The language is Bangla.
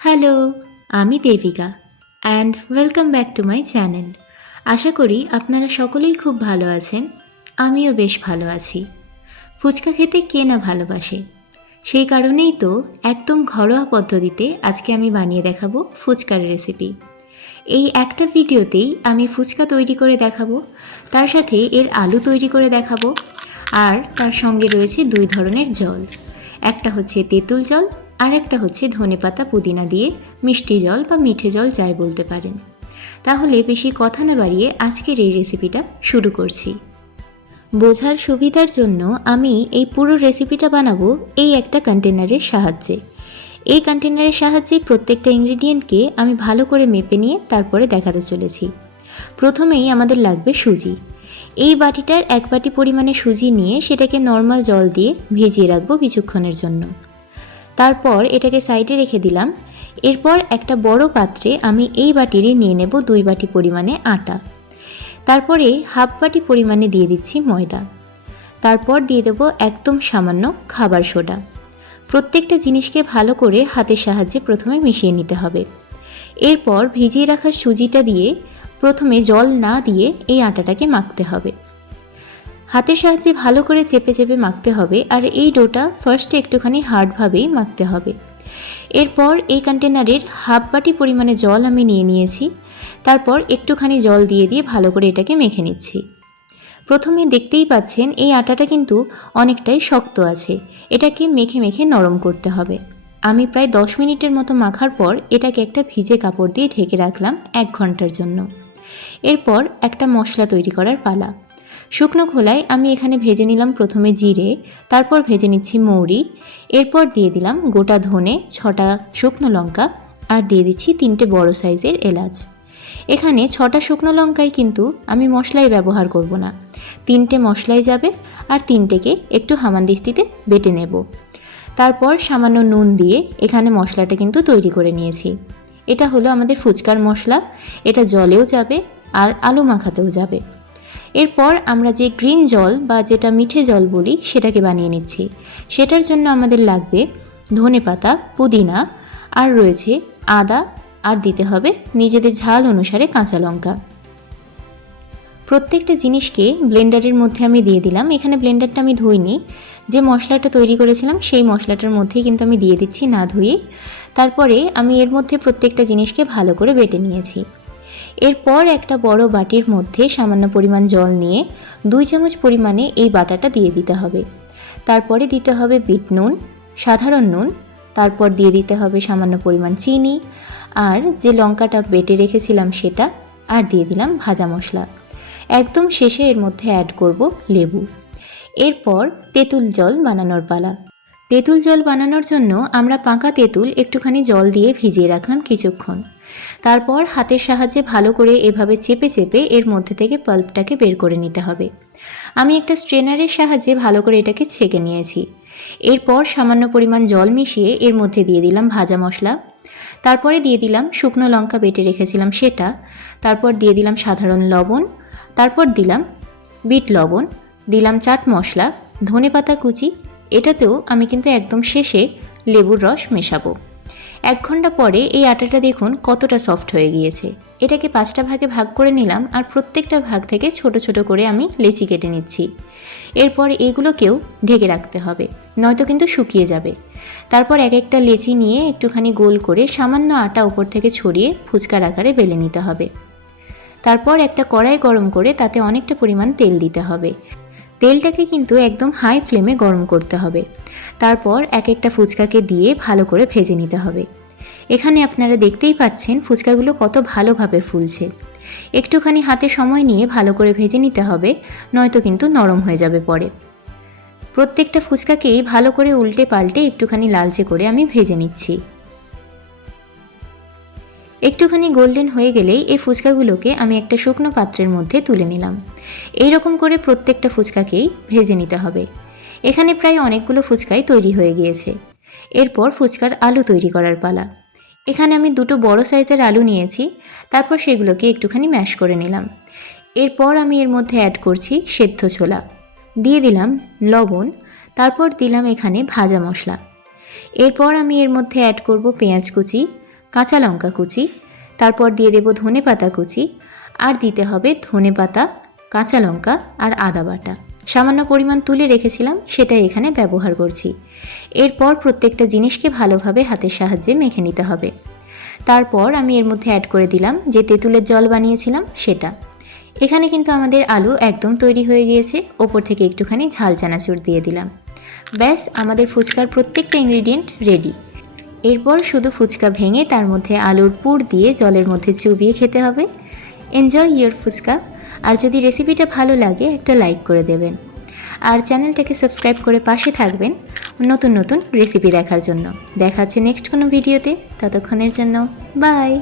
হ্যালো, আমি Debika and welcome back to my channel. আশা করি আপনারা সকলেই খুব ভালো আছেন। আমিও বেশ ভালো আছি। ফুচকা খেতে কে না ভালোবাসে, সেই কারণেই তো একদম ঘরোয়া পদ্ধতিতে আজকে আমি বানিয়ে দেখাবো ফুচকার রেসিপি। এই একটা ভিডিওতেই আমি ফুচকা তৈরি করে দেখাবো, তার সাথে এর আলু তৈরি করে দেখাবো, আর তার সঙ্গে রয়েছে দুই ধরনের জল। একটা হচ্ছে তেঁতুল জল, আর একটা হচ্ছে ধনেপাতা পুদিনা দিয়ে মিষ্টি জল বা মিঠে জল যাই বলতে পারেন। তাহলে বেশি কথা না বাড়িয়ে আজকের এই রেসিপিটা শুরু করছি। বোঝার সুবিধার জন্য আমি এই পুরো রেসিপিটা বানাবো এই একটা কন্টেনারের সাহায্যে। এই কন্টেনারের সাহায্যে প্রত্যেকটা ইনগ্রিডিয়েন্টকে আমি ভালো করে মেপে নিয়ে তারপরে দেখাতে চলেছি। প্রথমেই আমাদের লাগবে সুজি। এই বাটিটার এক বাটি পরিমাণে সুজি নিয়ে সেটাকে নর্মাল জল দিয়ে ভিজিয়ে রাখবো কিছুক্ষণের জন্য। তারপর এটাকে সাইডে রেখে দিলাম। এরপর একটা বড় পাত্রে আমি এই বাটিরই নিয়ে নেব 2 বাটি পরিমাণে আটা। তারপরে হাফ বাটি পরিমাণে দিয়ে দিচ্ছি ময়দা। তারপর দিয়ে দেব একদম সামান্য খাবার সোডা। প্রত্যেকটা জিনিসকে ভালো করে হাতের সাহায্যে প্রথমে মিশিয়ে নিতে হবে। এরপর ভিজিয়ে রাখা সুজিটা দিয়ে প্রথমে জল না দিয়ে এই আটাটাকে মাখতে হবে। হাতের সাহায্যে ভালো করে চেপে চেপে মাখতে হবে, আর এই ডোটা ফার্স্টে একটুখানি হার্ডভাবেই মাখতে হবে। এরপর এই কন্টেনারের হাফ বাটি পরিমাণে জল আমি নিয়ে নিয়েছি। তারপর একটুখানি জল দিয়ে দিয়ে ভালো করে এটাকে মেখে নিচ্ছি। প্রথমে দেখতেই পাচ্ছেন এই আটাটা কিন্তু অনেকটাই শক্ত আছে, এটাকে মেখে মেখে নরম করতে হবে। আমি প্রায় 10 মিনিটের মতো মাখার পর এটাকে একটা ভিজে কাপড় দিয়ে ঢেকে রাখলাম 1 ঘন্টার জন্য। এরপর একটা মশলা তৈরি করার পালা। শুকনো খোলায় আমি এখানে ভেজে নিলাম প্রথমে জিরে, তারপর ভেজে নিচ্ছি মৌরি, এরপর দিয়ে দিলাম গোটা ধনে, 6টা শুকনো লঙ্কা, আর দিয়ে দিচ্ছি 3টে বড় সাইজের এলাচ। এখানে 6টা শুকনো লঙ্কায় কিন্তু আমি মশলাই ব্যবহার করব না, 3টে মশলাই যাবে, আর 3টেকে একটু হামানদিস্তিতে বেটে নেব। তারপর সামান্য নুন দিয়ে এখানে মশলাটা কিন্তু তৈরি করে নিয়েছি। এটা হলো আমাদের ফুচকার মশলা। এটা জলেও যাবে আর আলু মাখাতেও যাবে। এরপর আমরা যে গ্রিন জল বা যেটা মিঠে জল বলি সেটাকে বানিয়ে নিচ্ছি। সেটার জন্য আমাদের লাগবে ধনেপাতা, পুদিনা, আর রয়েছে আদা, আর দিতে হবে নিজেদের ঝাল অনুসারে কাঁচা লঙ্কা। প্রত্যেকটা জিনিসকে ব্লেন্ডারের মধ্যে আমি দিয়ে দিলাম। এখানে ব্লেন্ডারটা আমি ধুইনি, যে মশলাটা তৈরি করেছিলাম সেই মশলাটার মধ্যেই কিন্তু আমি দিয়ে দিচ্ছি না ধুয়ে। তারপরে আমি এর মধ্যে প্রত্যেকটা জিনিসকে ভালো করে বেটে নিয়েছি। এরপর একটা বড় বাটির মধ্যে সামান্য পরিমাণ জল নিয়ে 2 চামচ পরিমাণে এই বাটাটা দিয়ে দিতে হবে। তারপরে দিতে হবে বিট নুন, সাধারণ নুন, তারপর দিয়ে দিতে হবে সামান্য পরিমাণ চিনি, আর যে লঙ্কাটা বেটে রেখেছিলাম সেটা, আর দিয়ে দিলাম ভাজা মশলা। একদম শেষে এর মধ্যে অ্যাড করব লেবু। এরপর তেঁতুল জল বানানোর পালা। তেঁতুল জল বানানোর জন্য আমরা পাকা তেঁতুল একটুখানি জল দিয়ে ভিজিয়ে রাখলাম কিছুক্ষণ। তারপর হাতের সাহায্যে ভালো করে এভাবে চেপে চেপে এর মধ্যে থেকে পাল্পটাকে বের করে নিতে হবে। আমি একটা স্ট্রেনারের সাহায্যে ভালো করে এটাকে ছেঁকে নিয়েছি। এরপর সামান্য পরিমাণ জল মিশিয়ে এর মধ্যে দিয়ে দিলাম ভাজা মশলা, তারপরে দিয়ে দিলাম শুকনো লঙ্কা বেটে রেখেছিলাম সেটা, তারপর দিয়ে দিলাম সাধারণ লবণ, তারপর দিলাম বিট লবণ, দিলাম চাট মশলা, ধনেপাতা কুচি। এটাতেও আমি কিন্তু একদম শেষে লেবুর রস মেশাবো। 1 ঘন্টা পরে এই আটাটা দেখুন কতটা সফট হয়ে গিয়েছে। এটাকে 5টা ভাগে ভাগ করে নিলাম, আর প্রত্যেকটা ভাগ থেকে ছোট ছোট করে আমি লেচি কেটে নিচ্ছি। এরপর এইগুলোকেও ঢেকে রাখতে হবে, নয়তো কিন্তু শুকিয়ে যাবে। তারপর এক একটা লেচি নিয়ে একটুখানি গোল করে সামান্য আটা উপর থেকে ছড়িয়ে ফুচকার আকারে বেলে নিতে হবে। তারপর একটা কড়াই গরম করে তাতে অনেকটা পরিমাণ তেল দিতে হবে। তেলটাকে কিন্তু একদম হাই ফ্লেমে গরম করতে হবে। তারপর এক একটা ফুচকাকে দিয়ে ভালো করে ভেজে নিতে হবে। এখানে আপনারা দেখতেই পাচ্ছেন ফুচকাগুলো কত ভালোভাবে ফুলছে। একটুখানি হাতে সময় নিয়ে ভালো করে ভেজে নিতে হবে, নয়তো কিন্তু নরম হয়ে যাবে পরে। প্রত্যেকটা ফুচকাকেই ভালো করে উল্টে পাল্টে একটুখানি লালচে করে আমি ভেজে নিচ্ছি। একটুখানি গোল্ডেন হয়ে গেলেই এই ফুচকাগুলোকে আমি একটা শুকনো পাত্রের মধ্যে তুলে নিলাম। এই রকম করে প্রত্যেকটা ফুচকাকেই ভেজে নিতে হবে। এখানে প্রায় অনেকগুলো ফুচকাই তৈরি হয়ে গিয়েছে। এরপর ফুচকার আলু তৈরি করার পালা। এখানে আমি 2টো বড় সাইজের আলু নিয়েছি, তারপর সেগুলোকে একটুখানি ম্যাশ করে নিলাম। এরপর আমি এর মধ্যে অ্যাড করছি সেদ্ধ ছোলা, দিয়ে দিলাম লবণ, তারপর দিলাম এখানে ভাজা মশলা। এরপর আমি এর মধ্যে অ্যাড করব পেঁয়াজ কুচি, কাঁচা লঙ্কা কুচি, তারপর দিয়ে দেব ধনেপাতা কুচি, আর দিতে হবে ধনেপাতা, কাঁচা লঙ্কা আর আদা বাটা। সামান্য পরিমাণ তুলে রেখেছিলাম, সেটাই এখানে ব্যবহার করছি। এরপর প্রত্যেকটা জিনিসকে ভালোভাবে হাতের সাহায্যে মেখে নিতে হবে। তারপর আমি এর মধ্যে অ্যাড করে দিলাম যে তেঁতুলের জল বানিয়েছিলাম সেটা। এখানে কিন্তু আমাদের আলু একদম তৈরি হয়ে গিয়েছে। ওপর থেকে একটুখানি ঝাল চানাচুর দিয়ে দিলাম। ব্যাস, আমাদের ফুচকার প্রত্যেকটা ইনগ্রিডিয়েন্ট রেডি। এরপর শুধু ফুচকা ভেঙে তার মধ্যে আলুর পুর দিয়ে জলের মধ্যে চুবিয়ে খেতে হবে। Enjoy your fuchka. আর যদি রেসিপিটা ভালো লাগে একটা লাইক করে দেবেন, আর চ্যানেলটাকে সাবস্ক্রাইব করে পাশে থাকবেন নতুন নতুন রেসিপি দেখার জন্য। দেখা হচ্ছে নেক্সট কোনো ভিডিওতে। ততক্ষণের জন্য বাই।